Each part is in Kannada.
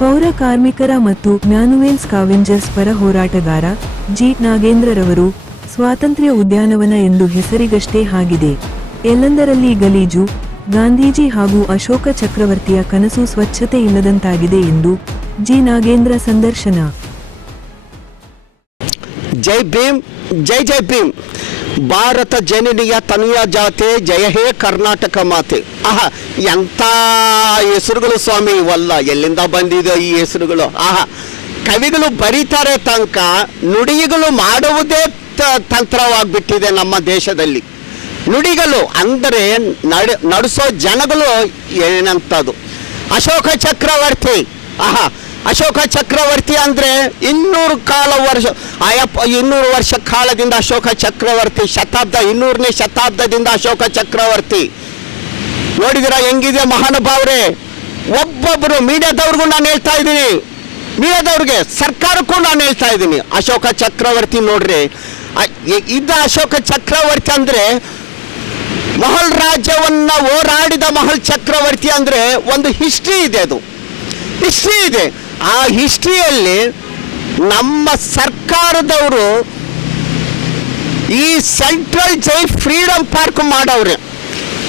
ಪೌರ ಕಾರ್ಮಿಕರ ಮತ್ತು ಮ್ಯಾನುವೆಲ್ ಸ್ಕಾವೆಂಜರ್ಸ್ ಪರ ಹೋರಾಟಗಾರ ಜಿ. ನಾಗೇಂದ್ರರವರು ಸ್ವಾತಂತ್ರ್ಯ ಉದ್ಯಾನವನ ಎಂದು ಹೆಸರಿಗಷ್ಟೇ ಆಗಿದೆ ಎಲ್ಲೆಂದರಲ್ಲಿ ಗಲೀಜು, ಗಾಂಧೀಜಿ ಹಾಗೂ ಅಶೋಕ ಚಕ್ರವರ್ತಿಯ ಕನಸು ಸ್ವಚ್ಛತೆ ಇಲ್ಲದಂತಾಗಿದೆ ಎಂದು ಜಿ. ನಾಗೇಂದ್ರ ಸಂದರ್ಶನ. ಜೈ ಭೀಮ್, ಜೈ ಜೈ ಭೀಮ್. ಭಾರತ ಜನನಿಯ ತನುಯ ಜಾತೆ, ಜಯ ಹೇ ಕರ್ನಾಟಕ ಮಾತೆ. ಆಹ, ಎಂಥ ಹೆಸರುಗಳು ಸ್ವಾಮಿ? ಇವಲ್ಲ ಎಲ್ಲಿಂದ ಬಂದಿದೆ ಈ ಹೆಸರುಗಳು? ಆಹ, ಕವಿಗಳು ಬರೀತಾರೆ ತನಕ, ನುಡಿಗಳು ಮಾಡುವುದೇ ತಂತ್ರವಾಗಿಬಿಟ್ಟಿದೆ ನಮ್ಮ ದೇಶದಲ್ಲಿ. ನುಡಿಗಳು ಅಂದರೆ ನಡೆ, ನಡೆಸೋ ಜನಗಳು ಏನಂತದು ಅಶೋಕ ಚಕ್ರವರ್ತಿ. ಆಹಾ ಅಶೋಕ ಚಕ್ರವರ್ತಿ ಅಂದ್ರೆ ಇನ್ನೂರು ಕಾಲ ವರ್ಷ ಆಯಪ್ಪ ಇನ್ನೂರು ವರ್ಷ ಕಾಲದಿಂದ ಅಶೋಕ ಚಕ್ರವರ್ತಿ, ಶತಾಬ್ದ, ಇನ್ನೂರನೇ ಶತಾಬ್ದದಿಂದ ಅಶೋಕ ಚಕ್ರವರ್ತಿ. ನೋಡಿದಿರ, ಹೆಂಗಿದೆ ಮಹಾನುಭಾವ್ರೆ? ಒಬ್ಬೊಬ್ಬರು ಮೀಡಿಯಾದವ್ರಿಗೂ ನಾನು ಹೇಳ್ತಾ ಇದ್ದೀನಿ. ಮೀಡಿಯಾದವ್ರಿಗೆ, ಸರ್ಕಾರಕ್ಕೂ ನಾನು ಹೇಳ್ತಾ ಇದ್ದೀನಿ. ಅಶೋಕ ಚಕ್ರವರ್ತಿ ನೋಡ್ರಿ ಇದ್ದ ಅಶೋಕ ಚಕ್ರವರ್ತಿ ಅಂದ್ರೆ ಮಹಲ್ ರಾಜ್ಯವನ್ನ ಹೋರಾಡಿದ ಮಹಲ್ ಚಕ್ರವರ್ತಿ ಅಂದ್ರೆ ಒಂದು ಹಿಸ್ಟ್ರಿ ಇದೆ ಅದು. ಹಿಸ್ಟ್ರಿ ಇದೆ. ಆ ಹಿಸ್ಟ್ರಿಯಲ್ಲಿ ನಮ್ಮ ಸರ್ಕಾರದವರು ಈ ಸೆಂಟ್ರಲ್ ಜೈ ಫ್ರೀಡಮ್ ಪಾರ್ಕ್ ಮಾಡವ್ರೆ.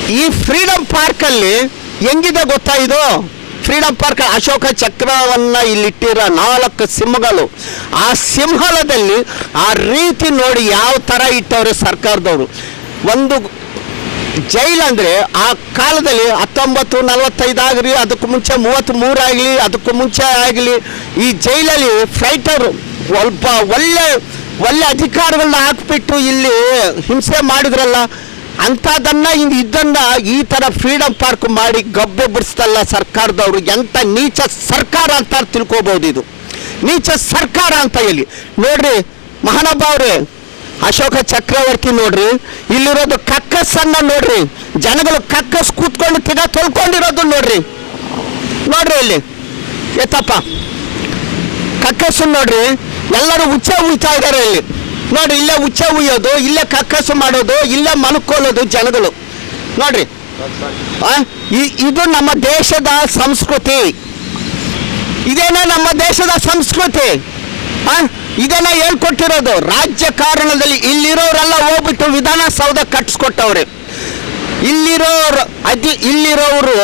ಈ ಫ್ರೀಡಮ್ ಪಾರ್ಕಲ್ಲಿ ಹೆಂಗಿದೆ ಗೊತ್ತಾ ಇದು? ಫ್ರೀಡಮ್ ಪಾರ್ಕ್ ಅಶೋಕ ಚಕ್ರವನ್ನ ಇಲ್ಲಿಟ್ಟಿರೋ ನಾಲ್ಕು ಸಿಂಹಗಳು. ಆ ಸಿಂಹಲದಲ್ಲಿ ಆ ರೀತಿ ನೋಡಿ ಯಾವ ಥರ ಇಟ್ಟವ್ರೆ ಸರ್ಕಾರದವರು. ಒಂದು ಜೈಲ್ ಅಂದರೆ ಆ ಕಾಲದಲ್ಲಿ ಹತ್ತೊಂಬತ್ತು ನಲವತ್ತೈದು ಆಗಲಿ, ಅದಕ್ಕೂ ಮುಂಚೆ ಮೂವತ್ತ್ ಆಗಲಿ, ಅದಕ್ಕೂ ಮುಂಚೆ ಆಗಲಿ, ಈ ಜೈಲಲ್ಲಿ ಫೈಟರ್ ಸ್ವಲ್ಪ ಒಳ್ಳೆ ಒಳ್ಳೆ ಅಧಿಕಾರಗಳನ್ನ ಹಾಕ್ಬಿಟ್ಟು ಇಲ್ಲಿ ಹಿಂಸೆ ಮಾಡಿದ್ರಲ್ಲ, ಅಂಥದ್ದನ್ನು ಇನ್ನು ಇದನ್ನ ಈ ಥರ ಫ್ರೀಡಮ್ ಪಾರ್ಕ್ ಮಾಡಿ ಗಬ್ಬೆ ಬಿಡಿಸ್ತಲ್ಲ ಸರ್ಕಾರದವರು ಎಂಥ ನೀಚ ಸರ್ಕಾರ ಅಂತ ತಿಳ್ಕೊಬೋದು ಇದು. ನೀಚ ಸರ್ಕಾರ ಅಂತ ಹೇಳಿ. ನೋಡ್ರಿ ಮಹಾನುಭಾವ್ರೆ ಅಶೋಕ ಚಕ್ರವರ್ತಿ ನೋಡ್ರಿ, ಇಲ್ಲಿರೋದು ಕಕ್ಕಸಣ್ಣ ನೋಡ್ರಿ, ಜನಗಳು ಕಕ್ಕಸ್ ಕೂತ್ಕೊಂಡು ತಿಗ ತೊಳ್ಕೊಂಡಿರೋದು ನೋಡ್ರಿ. ನೋಡ್ರಿ ಇಲ್ಲಿ, ಎತ್ತಪ್ಪ. ಕಕ್ಕಸ್ ನೋಡ್ರಿ, ಎಲ್ಲರೂ ಉಚ್ಚ ಉಯ್ತಾ ಇದ್ದಾರೆ ಇಲ್ಲಿ. ನೋಡ್ರಿ, ಇಲ್ಲೇ ಉಚ್ಚ ಉಯ್ಯೋದು ಇಲ್ಲೇ ಕಕ್ಕಸು ಮಾಡೋದು, ಇಲ್ಲೇ ಮಲ್ಕೊಳ್ಳೋದು ಜನಗಳು. ನೋಡ್ರಿ ಇದು ನಮ್ಮ ದೇಶದ ಸಂಸ್ಕೃತಿ. ಇದೇನ ನಮ್ಮ ದೇಶದ ಸಂಸ್ಕೃತಿ, ಆ? ಇದನ್ನ ಹೇಳ್ಕೊಟ್ಟಿರೋದು ರಾಜ್ಯ ಕಾರಣದಲ್ಲಿ ಇಲ್ಲಿರೋರೆಲ್ಲ ಹೋಗ್ಬಿಟ್ಟು ವಿಧಾನಸೌಧ ಕಟ್ಸ್ಕೊಟ್ಟವ್ರೆ. ಇಲ್ಲಿರೋರು, ಅತಿ ಇಲ್ಲಿರೋರು,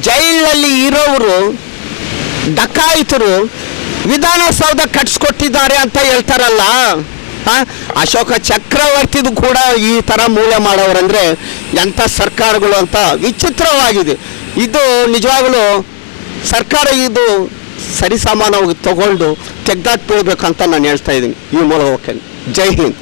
ಜೈಲಲ್ಲಿ ಇರೋರು, ಡಕಾಯಿತರು ವಿಧಾನಸೌಧ ಕಟ್ಸ್ಕೊಟ್ಟಿದ್ದಾರೆ ಅಂತ ಹೇಳ್ತಾರಲ್ಲ? ಅಶೋಕ ಚಕ್ರವರ್ತಿದು ಕೂಡ ಈ ಥರ ಮೂಲೆ ಮಾಡೋರಂದ್ರೆ ಎಂಥ ಸರ್ಕಾರಗಳು ಅಂತ ವಿಚಿತ್ರವಾಗಿದೆ. ಇದು ನಿಜವಾಗಲೂ ಸರ್ಕಾರ ಇದು ಸರಿಸಮಾನವಾಗಿ ತಗೊಂಡು ತೆಗ್ದಾಕ್ಬಿಡ್ಬೇಕಂತ ನಾನು ಹೇಳ್ತಾ ಇದ್ದೀನಿ. ಈ ಮೂಲಕ ಜೈ ಹಿಂದ್.